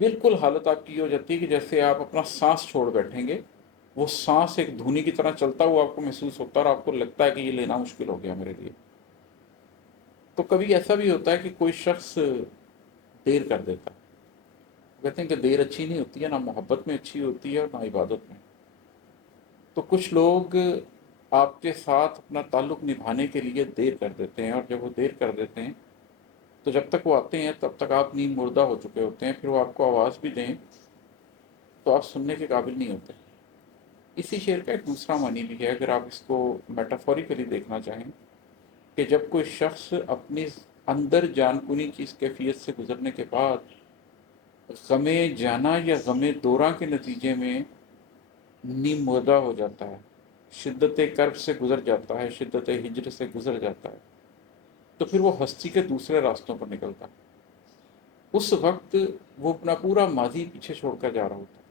بالکل حالت آپ کی یہ ہو جاتی ہے کہ جیسے آپ اپنا سانس چھوڑ بیٹھیں گے، وہ سانس ایک دھونی کی طرح چلتا ہوا آپ کو محسوس ہوتا ہے اور آپ کو لگتا ہے کہ یہ لینا مشکل ہو گیا میرے لیے۔ تو کبھی ایسا بھی ہوتا ہے کہ کوئی شخص دیر کر دیتا ہے، کہتے ہیں کہ دیر اچھی نہیں ہوتی ہے، نہ محبت میں اچھی ہوتی ہے اور نہ عبادت میں۔ تو کچھ لوگ آپ کے ساتھ اپنا تعلق نبھانے کے لیے دیر کر دیتے ہیں، اور جب وہ دیر کر دیتے ہیں تو جب تک وہ آتے ہیں تب تک آپ نیند مردہ ہو چکے ہوتے ہیں، پھر وہ آپ کو آواز بھی دیں تو آپ سننے کے قابل نہیں ہوتے۔ اسی شعر کا ایک دوسرا معنی بھی ہے، اگر آپ اس کو میٹافوریکلی دیکھنا چاہیں، کہ جب کوئی شخص اپنی اندر جان کنی کی اس کیفیت سے گزرنے کے بعد غم جانا یا غم دوراں کے نتیجے میں نیم مردہ ہو جاتا ہے، شدت کرب سے گزر جاتا ہے، شدت ہجر سے گزر جاتا ہے، تو پھر وہ ہستی کے دوسرے راستوں پر نکلتا ہے۔ اس وقت وہ اپنا پورا ماضی پیچھے چھوڑ کر جا رہا ہوتا ہے،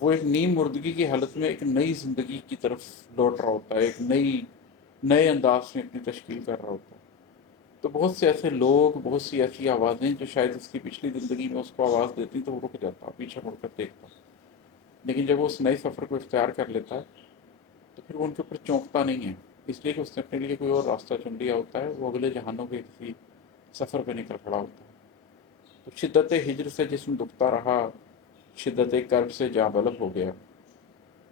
وہ ایک نیم مردگی کی حالت میں ایک نئی زندگی کی طرف لوٹ رہا ہوتا ہے، ایک نئے انداز میں اپنی تشکیل کر رہا ہوتا ہے۔ تو بہت سے ایسے لوگ، بہت سی ایسی آوازیں جو شاید اس کی پچھلی زندگی میں اس کو آواز دیتی تو وہ رک جاتا، پیچھے مڑ کر دیکھتا، لیکن جب وہ اس نئے سفر کو اختیار کر لیتا ہے تو پھر وہ ان کے اوپر چونکتا نہیں ہے، اس لیے کہ اس نے اپنے لیے کوئی اور راستہ چن لیا ہوتا ہے، وہ اگلے جہانوں کے کسی سفر پہ نکل پڑا ہوتا ہے۔ تو شدت ہجر سے جسم دکھتا رہا، شدت کرب سے جاں بلب ہو گیا،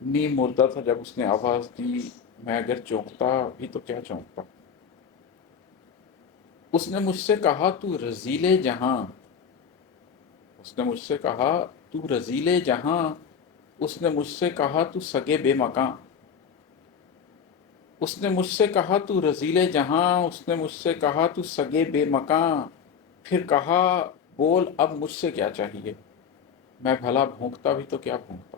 نیم مردہ تھا جب اس نے آواز دی، میں اگر چونکتا بھی تو کیا چونکتا۔ اس نے مجھ سے کہا تو رذیل جہاں، اس نے مجھ سے کہا تو رذیل جہاں، اس نے مجھ سے کہا تو سگے بے مکاں، اس نے مجھ سے کہا تو رذیل جہاں، اس نے مجھ سے کہا تو سگے بے مکاں، پھر کہا بول اب مجھ سے کیا چاہیے، میں بھلا بھونکتا بھی تو کیا بھونکتا۔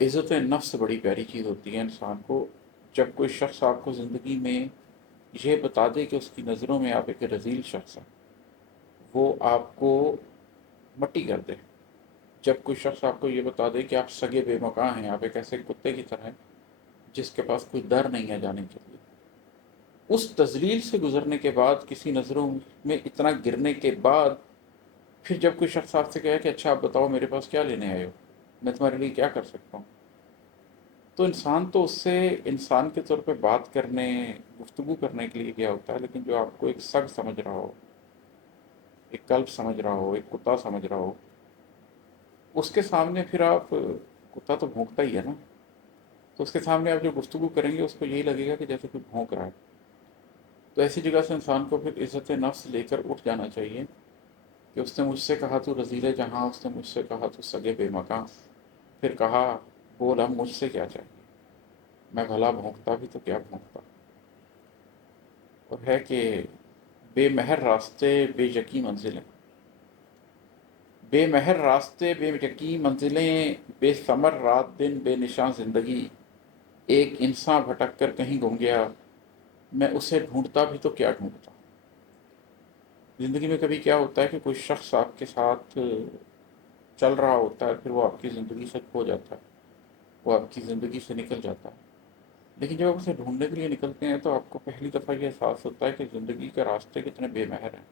عزت نفس بڑی پیاری چیز ہوتی ہے انسان کو، جب کوئی شخص آپ کو زندگی میں یہ بتا دے کہ اس کی نظروں میں آپ ایک رذیل شخص ہیں، وہ آپ کو مٹی کر دے۔ جب کوئی شخص آپ کو یہ بتا دے کہ آپ سگے بے مکاں ہیں، آپ ایک ایسے کتے کی طرح ہیں جس کے پاس کوئی در نہیں ہے جانے کے لیے، اس تذلیل سے گزرنے کے بعد، کسی نظروں میں اتنا گرنے کے بعد، پھر جب کوئی شخص آپ سے کہے کہ اچھا آپ بتاؤ میرے پاس کیا لینے آئے ہو، میں تمہارے لیے کیا کر سکتا ہوں، تو انسان تو اس سے انسان کے طور پہ بات کرنے، گفتگو کرنے کے لیے گیا ہوتا ہے، لیکن جو آپ کو ایک سگ سمجھ رہا ہو، ایک کلب سمجھ رہا ہو، ایک کتا سمجھ رہا ہو، اس کے سامنے پھر آپ، کتا تو بھونکتا ہی ہے نا، تو اس کے سامنے آپ جو گفتگو کریں گے اس کو یہی لگے گا کہ جیسے کوئی بھونک رہا ہے۔ تو ایسی جگہ سے انسان کو پھر عزت نفس لے کر اٹھ جانا چاہیے کہ اس نے مجھ سے کہا تو رذیل جہاں، اس نے مجھ سے کہا تو سگے بے مکاں، پھر کہا بول اب مجھ سے کیا چاہیے، میں بھلا بھونکتا بھی تو کیا بھونکتا۔ اور ہے کہ بے مہر راستے بے یقین منزلیں، بے مہر راستے بے یقین منزلیں، بے ثمر رات دن بے نشاں زندگی، ایک انسان بھٹک کر کہیں گم گیا، میں اسے ڈھونڈتا بھی تو کیا ڈھونڈتا۔ زندگی میں کبھی کیا ہوتا ہے کہ کوئی شخص آپ کے ساتھ چل رہا ہوتا ہے، پھر وہ آپ کی زندگی سے کھو جاتا ہے، وہ آپ کی زندگی سے نکل جاتا ہے، لیکن جب آپ اسے ڈھونڈنے کے لیے نکلتے ہیں تو آپ کو پہلی دفعہ یہ احساس ہوتا ہے کہ زندگی کے راستے کتنے بے مہر ہیں،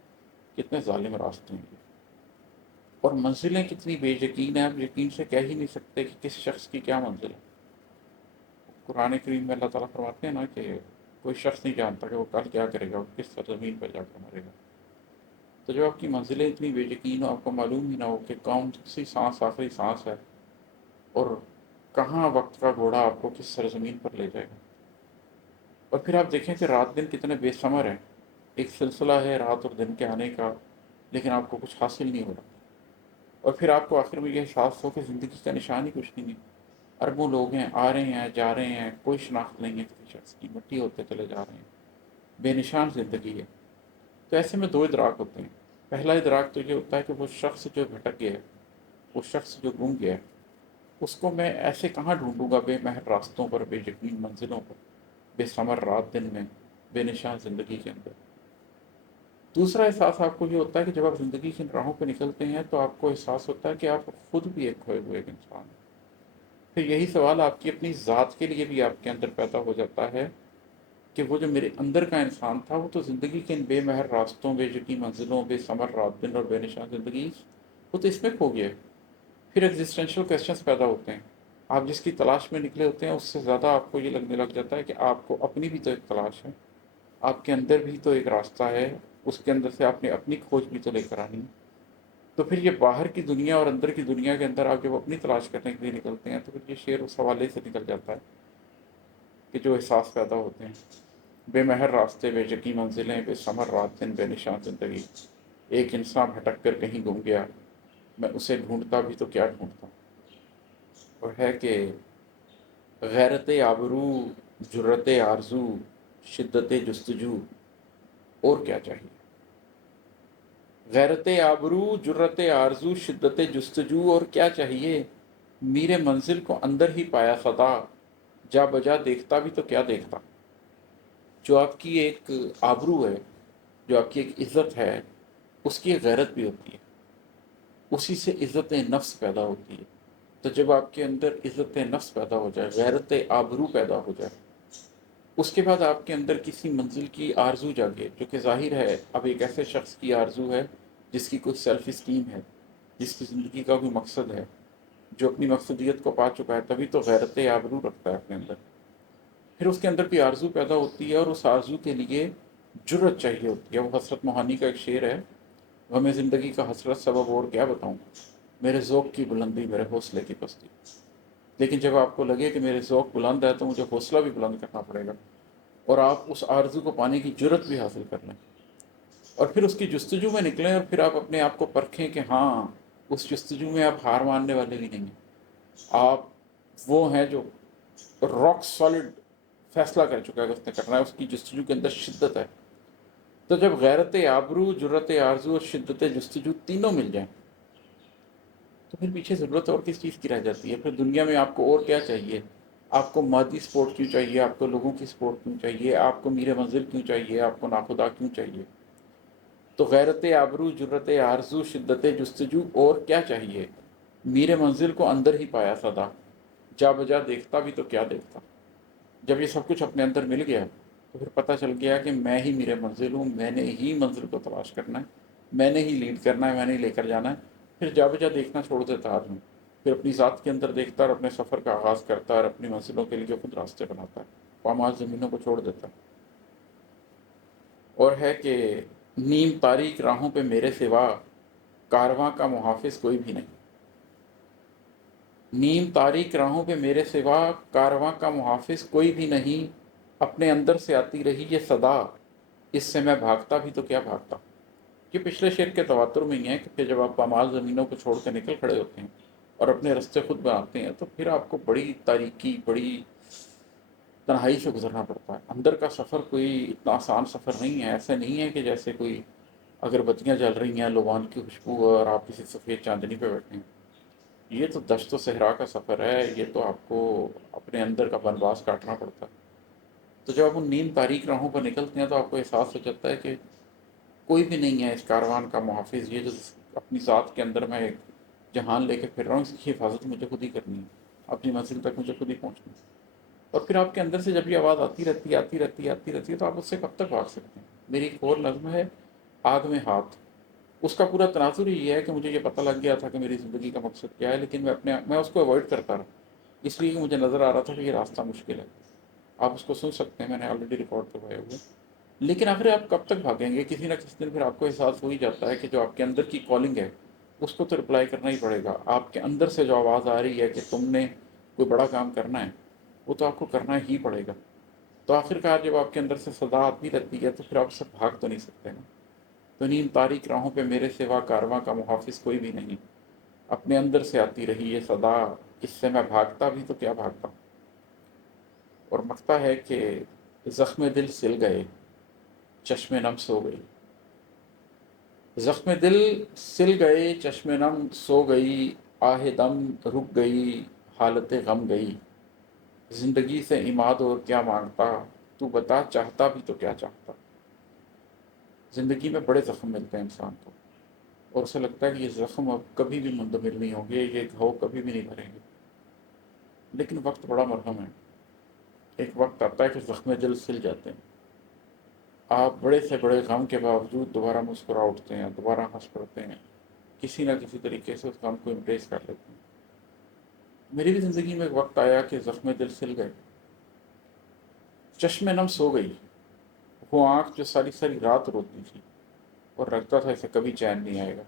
کتنے ظالم راستے ہیں یہ، اور منزلیں کتنی بے یقین ہیں، آپ یقین سے کہہ ہی نہیں سکتے کہ کس شخص کی کیا منزل ہے۔ قرآن کریم میں اللہ تعالیٰ فرماتے ہیں نا کہ کوئی شخص نہیں جانتا کہ وہ کل کیا کرے گا، وہ کس سرزمین پر جا کر مرے گا۔ تو جب آپ کی منزلیں اتنی بے یقین ہو، آپ کو معلوم ہی نہ ہو کہ کون سی سانس آخری سانس ہے، اور کہاں وقت کا گھوڑا آپ کو کس سرزمین پر لے جائے گا، اور پھر آپ دیکھیں کہ رات دن کتنے بے ثمر ہیں، ایک سلسلہ ہے رات اور دن کے آنے کا، لیکن آپ کو کچھ حاصل نہیں ہو رہا، اور پھر آپ کو آخر میں یہ احساس ہو کہ زندگی کا نشان ہی کچھ نہیں ہے، اربوں لوگ ہیں، آ رہے ہیں جا رہے ہیں، کوئی شناخت نہیں ہے کسی شخص کی، مٹی ہوتے چلے جا رہے ہیں، بے نشان زندگی ہے۔ تو ایسے میں دو ادراک ہوتے ہیں، پہلا ادراک تو یہ ہوتا ہے کہ وہ شخص جو بھٹک گیا ہے، وہ شخص جو گم گیا ہے، اس کو میں ایسے کہاں ڈھونڈوں گا بے مہر راستوں پر، بے یقین منزلوں پر، بے ثمر رات دن میں، بے نشان زندگی کے اندر۔ دوسرا احساس آپ کو یہ ہوتا ہے کہ جب آپ زندگی کی راہوں پہ نکلتے ہیں تو آپ کو احساس ہوتا ہے کہ آپ خود بھی ایک کھوئے ہوئے ایک انسان ہیں۔ پھر یہی سوال آپ کی اپنی ذات کے لیے بھی آپ کے اندر پیدا ہو جاتا ہے کہ وہ جو میرے اندر کا انسان تھا وہ تو زندگی کے ان بے مہر راستوں، بے یقین منزلوں، بے ثمر رات دن اور بے نشان زندگی، وہ تو اس میں کھو گیا ہے۔ پھر ایگزسٹینشیل کویسچنس پیدا ہوتے ہیں، آپ جس کی تلاش میں نکلے ہوتے ہیں اس سے زیادہ آپ کو یہ لگنے لگ جاتا ہے کہ آپ کو اپنی بھی تو ایک تلاش ہے، آپ کے اندر بھی تو ایک راستہ ہے، اس کے اندر سے آپ نے اپنی کھوج بھی تو لے کر آنی ہے۔ تو پھر یہ باہر کی دنیا اور اندر کی دنیا کے اندر آپ جب اپنی تلاش کرنے کے لیے نکلتے ہیں تو پھر یہ شعر اس حوالے سے نکل جاتا ہے کہ جو احساس پیدا ہوتے ہیں، بے مہر راستے، بے یقیں منزلیں، بے ثمر رات دن، بے نشان زندگی، ایک انسان بھٹک کر کہیں گم گیا، میں اسے ڈھونڈتا بھی تو کیا ڈھونڈتا۔ اور ہے کہ غیرت آبرو، جرت آرزو، شدت جستجو، اور کیا چاہیے؟ غیرت آبرو، جرت آرزو، شدت جستجو، اور کیا چاہیے؟ میرے منزل کو اندر ہی پایا صدا، جا بجا دیکھتا بھی تو کیا دیکھتا۔ جو آپ کی ایک آبرو ہے، جو آپ کی ایک عزت ہے، اس کی ایک غیرت بھی ہوتی ہے، اسی سے عزت نفس پیدا ہوتی ہے۔ تو جب آپ کے اندر عزت نفس پیدا ہو جائے، غیرت آبرو پیدا ہو جائے، اس کے بعد آپ کے اندر کسی منزل کی آرزو جاگے، جو کہ ظاہر ہے اب ایک ایسے شخص کی آرزو ہے جس کی کوئی سیلف اسٹیم ہے، جس کی زندگی کا کوئی مقصد ہے، جو اپنی مقصدیت کو پا چکا ہے، تبھی تو غیرت آبرو رکھتا ہے اپنے اندر۔ پھر اس کے اندر کوئی آرزو پیدا ہوتی ہے اور اس آرزو کے لیے جرت چاہیے ہوتی ہے۔ وہ حسرت موہانی کا ایک شعر ہے، غم زندگی کا حسرت سبب اور کیا بتاؤں، میرے ذوق کی بلندی، میرے حوصلے کی پستی۔ لیکن جب آپ کو لگے کہ میرے ذوق بلند ہے تو مجھے حوصلہ بھی بلند کرنا پڑے گا، اور آپ اس آرزو کو پانے کی جرت بھی حاصل کر لیں، اور پھر اس کی جستجو میں نکلیں، اور پھر آپ اپنے آپ کو پرکھیں کہ ہاں، اس جستجو میں آپ ہار ماننے والے بھی نہیں ہیں، آپ وہ ہیں جو راک سالڈ فیصلہ کر چکا ہے کہ اس نے کرنا ہے، اس کی جستجو کے اندر شدت ہے۔ تو جب غیرت آبرو، جرت آرزو اور شدت جستجو تینوں مل جائیں تو پھر پیچھے ضرورت اور کس چیز کی رہ جاتی ہے؟ پھر دنیا میں آپ کو اور کیا چاہیے؟ آپ کو مادی سپورٹ کیوں چاہیے؟ آپ کو لوگوں کی سپورٹ کیوں چاہیے؟ آپ کو میر منزل کیوں چاہیے؟ آپ کو ناخدا کیوں چاہیے؟ تو غیرت آبرو، جرت آرزو، شدت جستجو، اور کیا چاہیے؟ میر منزل کو اندر ہی پایا صدا، جا بجا دیکھتا بھی تو کیا دیکھتا۔ جب یہ سب کچھ اپنے اندر مل گیا تو پھر پتہ چل گیا کہ میں ہی میرے منزل ہوں، میں نے ہی منزل کو تلاش کرنا ہے، میں نے ہی لیڈ کرنا ہے، میں نے ہی لے کر جانا ہے۔ پھر جا بجا دیکھنا چھوڑ دیتا آدمی، پھر اپنی ذات کے اندر دیکھتا اور اپنے سفر کا آغاز کرتا اور اپنی منزلوں کے لیے خود راستے بناتا ہے، پامال زمینوں کو چھوڑ دیتا ہے۔ اور ہے کہ نیم تاریک راہوں پہ میرے سوا کارواں کا محافظ کوئی بھی نہیں۔ نیم تاریک راہوں پہ میرے سوا کارواں کا محافظ کوئی بھی نہیں، اپنے اندر سے آتی رہی یہ صدا، اس سے میں بھاگتا بھی تو کیا بھاگتا۔ یہ پچھلے شعر کے تواتر میں ہی ہے کہ جب آپ پامال زمینوں کو چھوڑ کے نکل کھڑے ہوتے ہیں اور اپنے راستے خود بناتے ہیں تو پھر آپ کو بڑی تاریکی، بڑی تنہائی سے گزرنا پڑتا ہے۔ اندر کا سفر کوئی اتنا آسان سفر نہیں ہے، ایسا نہیں ہے کہ جیسے کوئی اگربتیاں جل رہی ہیں، لوبان کی خوشبو اور آپ کسی سفید چاندنی پہ بیٹھے ہیں۔ یہ تو دشت و صحرا کا سفر ہے، یہ تو آپ کو اپنے اندر کا بنواس کاٹنا پڑتا ہے۔ تو جب آپ ان نیم تاریک راہوں پر نکلتے ہیں تو آپ کو احساس ہو جاتا ہے کہ کوئی بھی نہیں ہے اس کاروان کا محافظ، یہ جو اپنی ذات کے اندر میں ایک جہان لے کے پھر رہا ہوں، اس کی حفاظت مجھے خود ہی کرنی ہے، اپنی منزل تک مجھے خود ہی پہنچنا ہے۔ اور پھر آپ کے اندر سے جب یہ آواز آتی رہتی ہے، آتی رہتی ہے، آتی رہتی ہے، تو آپ اس سے کب تک بھاگ سکتے ہیں؟ میری ایک اور نظم ہے، آگ میں ہاتھ، اس کا پورا تناظر ہی یہ ہے کہ مجھے یہ پتہ لگ گیا تھا کہ میری زندگی کا مقصد کیا ہے، لیکن میں اس کو اوائڈ کرتا رہا، اس لیے کہ مجھے نظر آ رہا تھا کہ یہ راستہ مشکل ہے۔ آپ اس کو سن سکتے ہیں، میں نے آلریڈی ریکارڈ کروائے ہوئے۔ لیکن آخر آپ کب تک بھاگیں گے؟ کسی نہ کسی دن پھر آپ کو احساس ہو ہی جاتا ہے کہ جو آپ کے اندر کی کالنگ ہے اس کو تو رپلائی کرنا ہی پڑے گا۔ آپ کے اندر سے جو آواز آ رہی ہے کہ تم نے کوئی بڑا کام کرنا ہے، وہ تو آپ کو کرنا ہی پڑے گا۔ تو آخر کار جب آپ کے اندر سے صدا آتی رہتی ہے تو پھر آپ سے بھاگ تو نہیں سکتے نا۔ تو نیم تاریک راہوں پہ میرے سوا کارواں کا محافظ کوئی بھی نہیں، اپنے اندر سے آتی رہی یہ صدا، اس سے میں بھاگتا بھی تو کیا بھاگتا۔ اور مکتا ہے کہ زخم دل سل گئے، چشم نم سو گئی۔ زخم دل سل گئے، چشم نم سو گئی، آہ دم رک گئی، حالت غم گئی۔ زندگی سے عماد اور کیا مانگتا، تو بتا چاہتا بھی تو کیا چاہتا۔ زندگی میں بڑے زخم ملتے ہیں انسان کو، اور اسے لگتا ہے کہ یہ زخم اب کبھی بھی مندمل نہیں ہوں گے، یہ گھاؤ کبھی بھی نہیں بھریں گے، لیکن وقت بڑا مرہم ہے۔ ایک وقت آتا ہے کہ زخم دل سل جاتے ہیں، آپ بڑے سے بڑے غم کے باوجود دوبارہ مسکرا اٹھتے ہیں، دوبارہ ہنس پڑتے ہیں، کسی نہ کسی طریقے سے اس غم کو امپریس کر لیتے ہیں۔ میری بھی زندگی میں ایک وقت آیا کہ زخم دل سل گئے، چشم نم سو گئی، وہ آنکھ جو ساری ساری رات روتی تھی اور لگتا تھا اسے کبھی چین نہیں آئے گا،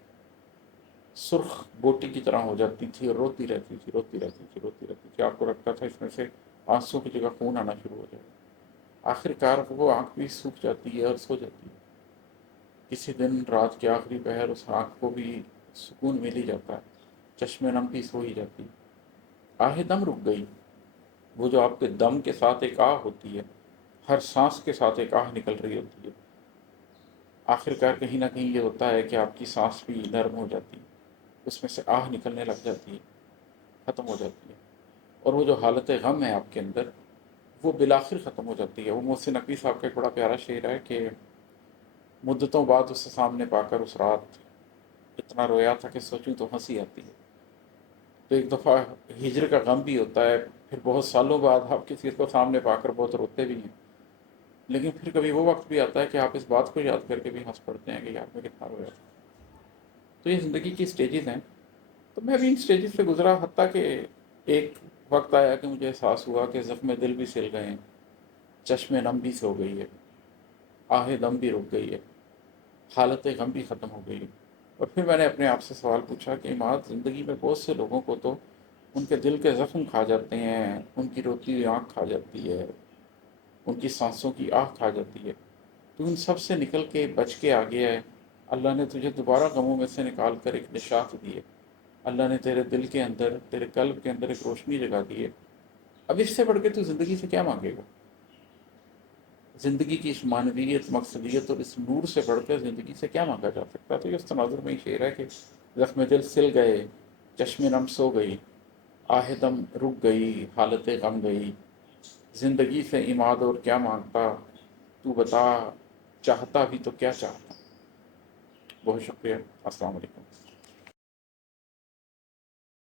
سرخ بوٹی کی طرح ہو جاتی تھی اور روتی رہتی تھی، روتی رہتی تھی، روتی رہتی تھی، آپ کو لگتا تھا اس میں سے آنسوں کی جگہ خون آنا شروع ہو جائے گا۔ آخر کار وہ آنکھ بھی سوکھ جاتی ہے اور سو جاتی ہے۔ کسی دن رات کے آخری پہر اس آنکھ کو بھی سکون مل ہی جاتا ہے، چشم نم بھی سو ہی جاتی ہے۔ آہ دم رک گئی، وہ جو آپ کے دم کے ساتھ ایک آہ ہوتی ہے، ہر سانس کے ساتھ ایک آہ نکل رہی ہوتی ہے، آخر کار کہیں نہ کہیں یہ ہوتا ہے کہ آپ کی سانس بھی نرم ہو جاتی ہے، اس میں سے آہ نکلنے لگ جاتی ہے، ختم ہو جاتی ہے، اور وہ جو حالت غم ہے آپ کے اندر وہ بالآخر ختم ہو جاتی ہے۔ وہ محسن نقوی صاحب کا ایک بڑا پیارا شعر ہے کہ مدتوں بعد اسے سامنے پا کر اس رات اتنا رویا تھا کہ سوچوں تو ہنسی آتی ہے۔ تو ایک دفعہ ہجر کا غم بھی ہوتا ہے، پھر بہت سالوں بعد آپ کسی کو سامنے پا کر بہت روتے بھی ہیں، لیکن پھر کبھی وہ وقت بھی آتا ہے کہ آپ اس بات کو یاد کر کے بھی ہنس پڑتے ہیں کہ یار میں کتنا رویا تھا۔ تو یہ زندگی کی سٹیجز ہیں، تو میں بھی ان سٹیجز سے گزرا، حتیٰ کہ ایک وقت آیا کہ مجھے احساس ہوا کہ زخم دل بھی سل گئے ہیں، چشم نم بھی سو گئی ہے، آہ دم بھی رک گئی ہے، حالت غم بھی ختم ہو گئی ہے۔ اور پھر میں نے اپنے آپ سے سوال پوچھا کہ اماد، زندگی میں بہت سے لوگوں کو تو ان کے دل کے زخم کھا جاتے ہیں، ان کی روتی ہوئی آنکھ کھا جاتی ہے، ان کی سانسوں کی آہ کھا جاتی ہے، تو ان سب سے نکل کے بچ کے آ گیا ہے۔ اللہ نے تجھے دوبارہ غموں میں سے نکال کر ایک نشاط دی ہے، اللہ نے تیرے دل کے اندر، تیرے قلب کے اندر ایک روشنی جگا دی ہے۔ اب اس سے بڑھ کے تو زندگی سے کیا مانگے گا؟ زندگی کی اس معنویت، مقصدیت اور اس نور سے بڑھ کر زندگی سے کیا مانگا جا سکتا ہے؟ تو یہ اس تناظر میں ہی شعر ہے کہ زخم دل سل گئے، چشم نم سو گئی، آہ دم رک گئی، حالت غم گئی، زندگی سے اماد اور کیا مانگتا، تو بتا، چاہتا بھی تو کیا چاہتا۔ بہت شکریہ، السلام علیکم۔